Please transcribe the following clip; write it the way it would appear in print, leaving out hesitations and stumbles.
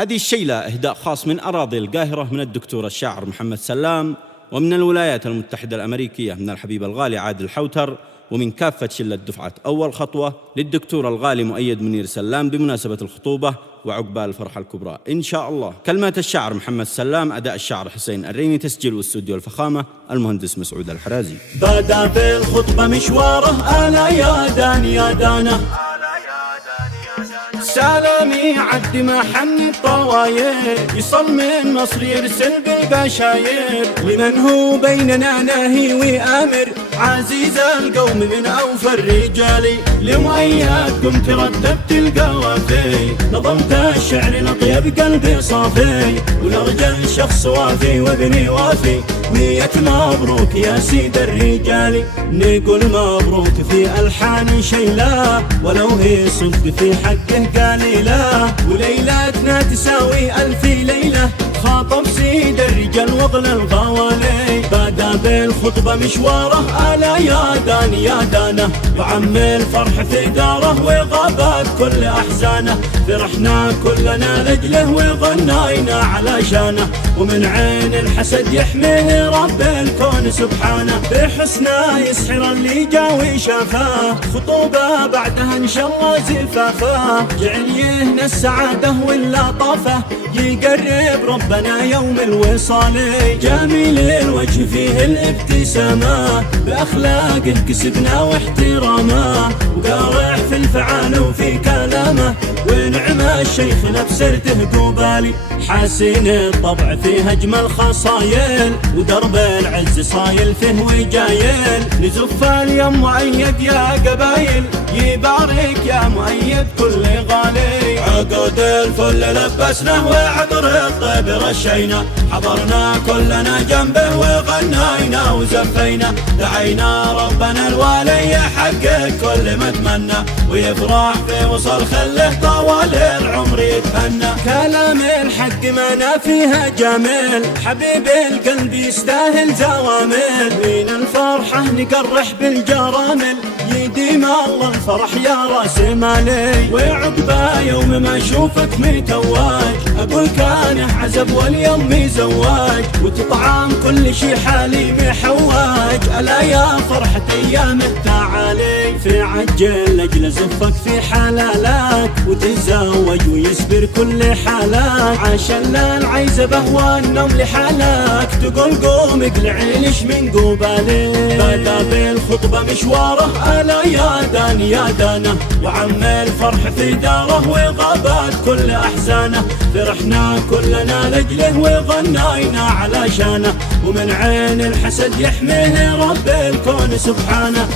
هذه الشيلة إهداء خاص من أراضي القاهرة من الدكتور الشاعر محمد سلام، ومن الولايات المتحدة الأمريكية من الحبيب الغالي عادل حوتر، ومن كافة شلة دفعة أول خطوة للدكتور الغالي مؤيد منير سلام بمناسبة الخطوبة وعقبال الفرحة الكبرى إن شاء الله. كلمات الشاعر محمد سلام، أداء الشاعر حسين الريني، تسجيل واستوديو الفخامة المهندس مسعود الحرازي. بدا بالخطبة مشواره ألا يا داني يا دانا، سلامي عد ما حن الطواير، يصل من مصر يرسل بالبشاير، لمن هو بيننا ناهي وآمر، عزيز القوم من أوفى الرجال، لمؤيدكم ترتبت القوافي، نظمت الشعر نطيب قلبي صافي، ولرجل شخص وافي وابني وافي، 100 مبروك يا سيد الرجال. نقول مبروك في ألحان شيلة، ولو هي صدق في حقه قليلة، وليلتنا تساوي 1000 ليلة، خاطب سيد الرجال وظل الغوالي، بدا بالخطبة مشواره ألا يا داني يا دانا، وعم الفرح في داره وغابت كل أحزانه، فرحنا كلنا لجله وغنينا على شانه، ومن عين الحسد يحميه رب الكون سبحانه، بحسنه يسحر اللي جا وشافاه، خطوبة بعدها إن شاء الله زفافه، جعل يهنى السعادة واللطافة، يقرب ربنا يوم الوصال، جميل الوجه فيه الابتسامة، بأخلاقه كسبنا واحترامه، وقارع في الفعال وفي كلامه، ونعم الشيخ بسرته قبالي، حسين الطبع فيه أجمل خصايل، ودرب العز صايل فيه وجايل، نزف اليوم مؤيد يا قبايل، يبارك يا مؤيد كل غالي، عقد الفل لبسناه وعطر الطيب رشينا، حضرنا كلنا جنبه وغنينا وزفينا، دعينا ربنا الوالي يحقق كل ما تمنى، ويفرح في وصل خله طوال العمر يتهنى، كلام الحق ما فيها جميل، حبيب القلب يستاهل زوامل، من الفرحة نقرح بالجرامل، يديم الله الفرح يا راس مالي، وعقبه يوم ما اشوفك متواج، اقول كان عزب واليوم زواج، وتطعم كل شي حالي محواج، الا يا فرحة ايام التعالي، في عجل لاجل زفك في حلالك، وتتزوج ويصبر كل حالك، عاش العيزبه والنوم لحالك، تقول قوم اقلعي ليش من قبالي، بدا بالخطبة مشواره ألا يا داني يا دانا، وعم الفرح في داره وغابت كل أحزانه، فرحنا كلنا لجله وغنينا على شانه، ومن عين الحسد يحميه رب الكون سبحانه.